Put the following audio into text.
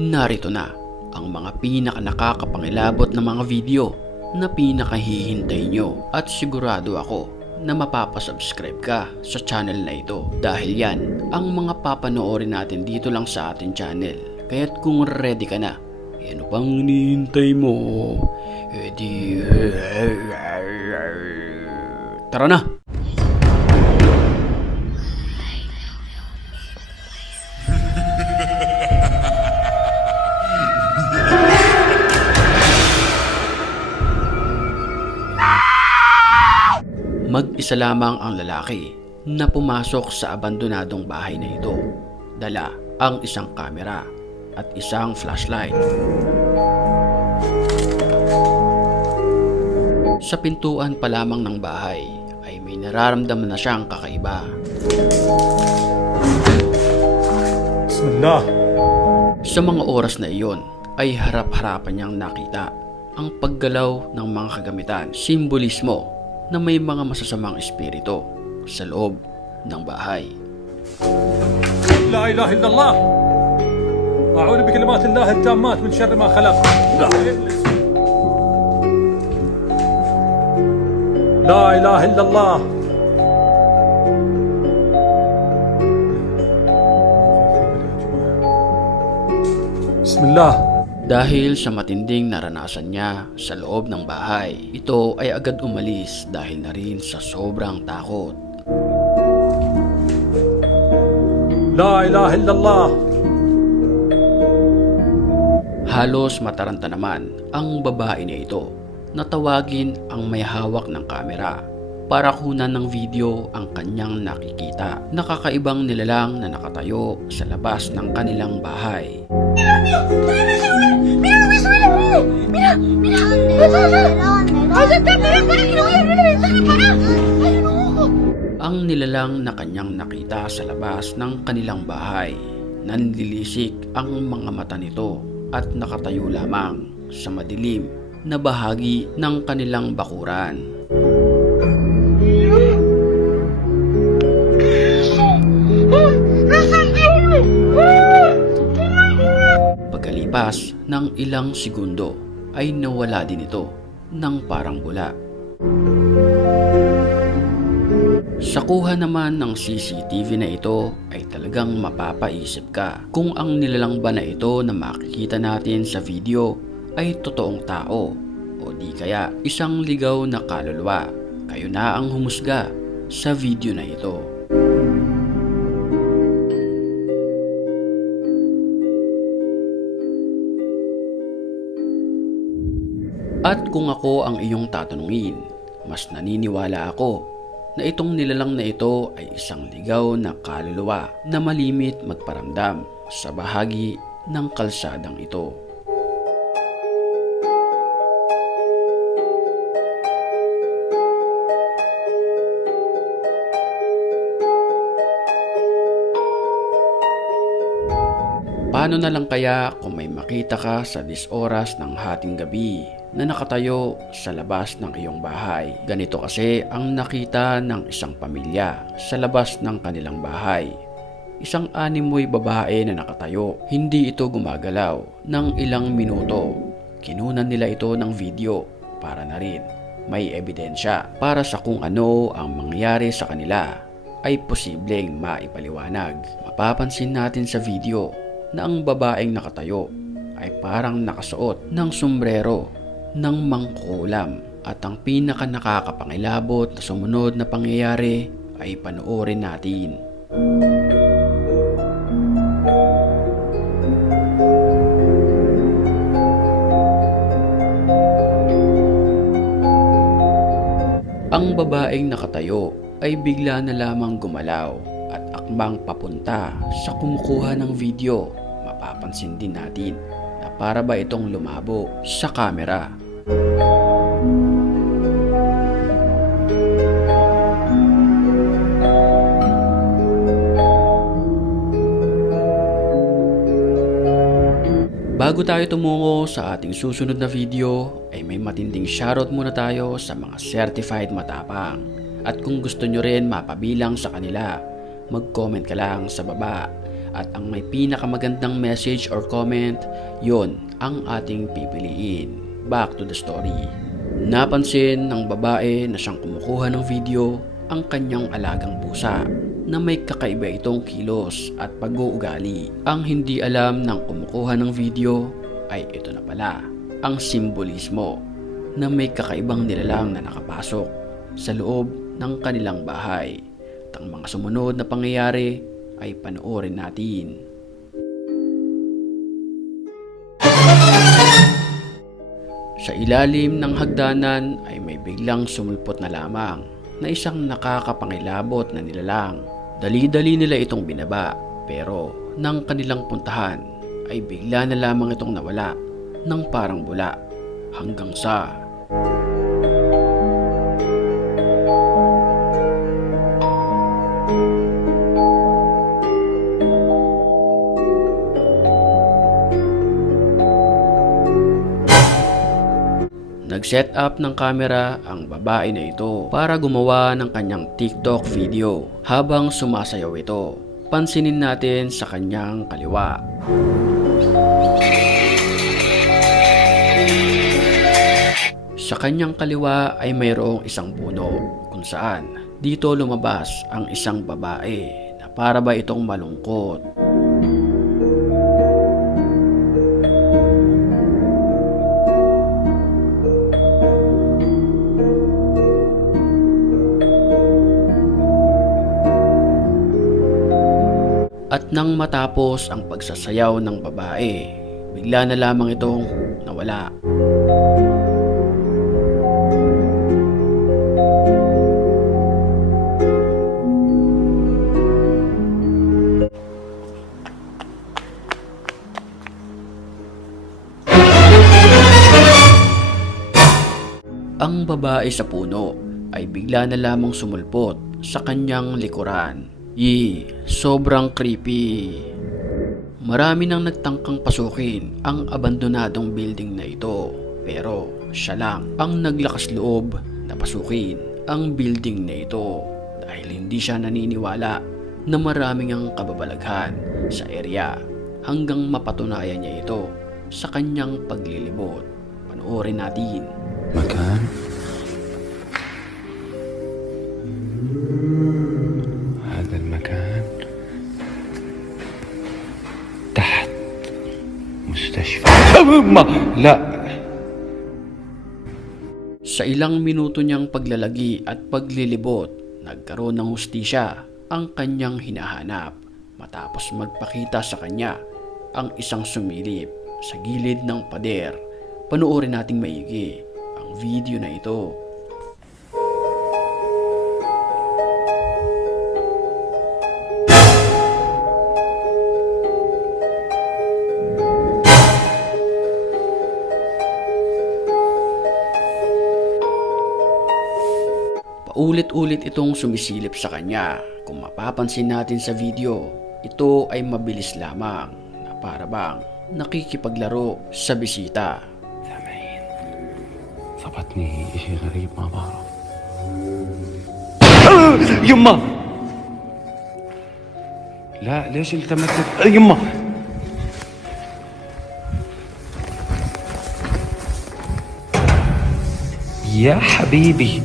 Narito na ang mga nakakapangilabot na mga video na pinakahihintay nyo at sigurado ako na mapapasubscribe ka sa channel na ito dahil yan ang mga papanoorin natin dito lang sa ating channel. Kaya't kung ready ka na, ano pang hinihintay mo? Edi tara na! Mag-isa lamang ang lalaki na pumasok sa abandonadong bahay na ito. Dala ang isang kamera at isang flashlight. Sa pintuan pa lamang ng bahay ay may nararamdaman na siyang kakaiba. Bismillah. Sa mga oras na iyon ay harap-harapan niyang nakita ang paggalaw ng mga kagamitan, simbolismo na may mga masasamang espiritu sa loob ng bahay. La ilaha illallah. A'udhu bi kalimatillahi at-tammat min sharri ma khalaq. La ilaha illallah. Bismillah. Dahil sa matinding naranasan niya sa loob ng bahay, ito ay agad umalis dahil na rin sa sobrang takot. La ilaha illallah. Halos mataranta naman ang babae na ito na tawagin ang may hawak ng kamera para kunan ng video ang kanyang nakikita. Nakakaibang nilalang na nakatayo sa labas ng kanilang bahay. Ang nilalang na kanyang nakita sa labas ng kanilang bahay, nanlilisik ang mga mata nito at nakatayo lamang sa madilim na bahagi ng kanilang bakuran. Pagkalipas ng ilang segundo ay nawala din ito ng parang bula. Sa kuha naman ng CCTV na ito ay talagang mapapaisip ka kung ang nilalang ba na ito na makikita natin sa video ay totoong tao o di kaya isang ligaw na kaluluwa. Kayo na ang humusga sa video na ito. At kung ako ang iyong tatanungin, mas naniniwala ako na itong nilalang na ito ay isang ligaw na kaluluwa na malimit magparamdam sa bahagi ng kalsadang ito. Paano na lang kaya kung may makita ka sa 10 oras ng hating gabi na nakatayo sa labas ng iyong bahay? Ganito kasi ang nakita ng isang pamilya sa labas ng kanilang bahay. Isang animoy babae na nakatayo, hindi ito gumagalaw ng ilang minuto. Kinunan nila ito ng video para na rin may ebidensya para sa kung ano ang mangyari sa kanila ay posibleng maipaliwanag. Mapapansin natin sa video na ang babaeng nakatayo ay parang nakasuot ng sombrero ng mangkulam at ang pinaka nakakapangilabot na sumunod na pangyayari ay panoorin natin. Ang babaeng nakatayo ay bigla na lamang gumalaw at akbang papunta sa kumukuha ng video. Mapapansin din natin na para ba itong lumabo sa kamera. Bago tayo tumungo sa ating susunod na video, ay may matinding shoutout muna tayo sa mga certified matapang. At kung gusto nyo rin mapabilang sa kanila, mag-comment ka lang sa baba At ang may pinakamagandang message or comment, yon ang ating pipiliin. Back to the story. Napansin ng babae na siyang kumukuha ng video ang kanyang alagang pusa na may kakaiba itong kilos at pag-uugali. Ang hindi alam ng kumukuha ng video ay ito na pala, ang simbolismo na may kakaibang nilalang na nakapasok sa loob ng kanilang bahay. At ang mga sumunod na pangyayari ay panoorin natin. Sa ilalim ng hagdanan ay may biglang sumulpot na lamang na isang nakakapangilabot na nilalang. Dali-dali nila itong binaba, pero nang kanilang puntahan ay bigla na lamang itong nawala ng parang bula hanggang sa nag-set up ng camera ang babae na ito para gumawa ng kanyang TikTok video habang sumasayaw ito. Pansinin natin sa kanyang kaliwa. Sa kanyang kaliwa ay mayroong isang puno kung saan dito lumabas ang isang babae na para ba itong malungkot. At nang matapos ang pagsasayaw ng babae, bigla na lamang itong nawala. Ang babae sa puno ay bigla na lamang sumulpot sa kanyang likuran. Sobrang creepy. Marami nang nagtangkang pasukin ang abandonadong building na ito, pero siya lang ang naglakas loob na pasukin ang building na ito dahil hindi siya naniniwala na maraming ang kababalaghan sa area hanggang mapatunayan niya ito sa kanyang paglilibot. Panoorin natin. مكان هذا المكان تحت مستشفى لا. Sa ilang minuto niyang paglalagi at paglilibot, nagkaroon ng hustisya ang kanyang hinahanap matapos magpakita sa kanya ang isang sumilip sa gilid ng pader. Panoorin nating maigi ang video na ito. Paulit-ulit itong sumisilip sa kanya. Kung mapapansin natin sa video, ito ay mabilis lamang na para bang nakikipaglaro sa bisita. ضبطني إشي غريب ما بعرف. يما لا ليش التمست يما يا حبيبي.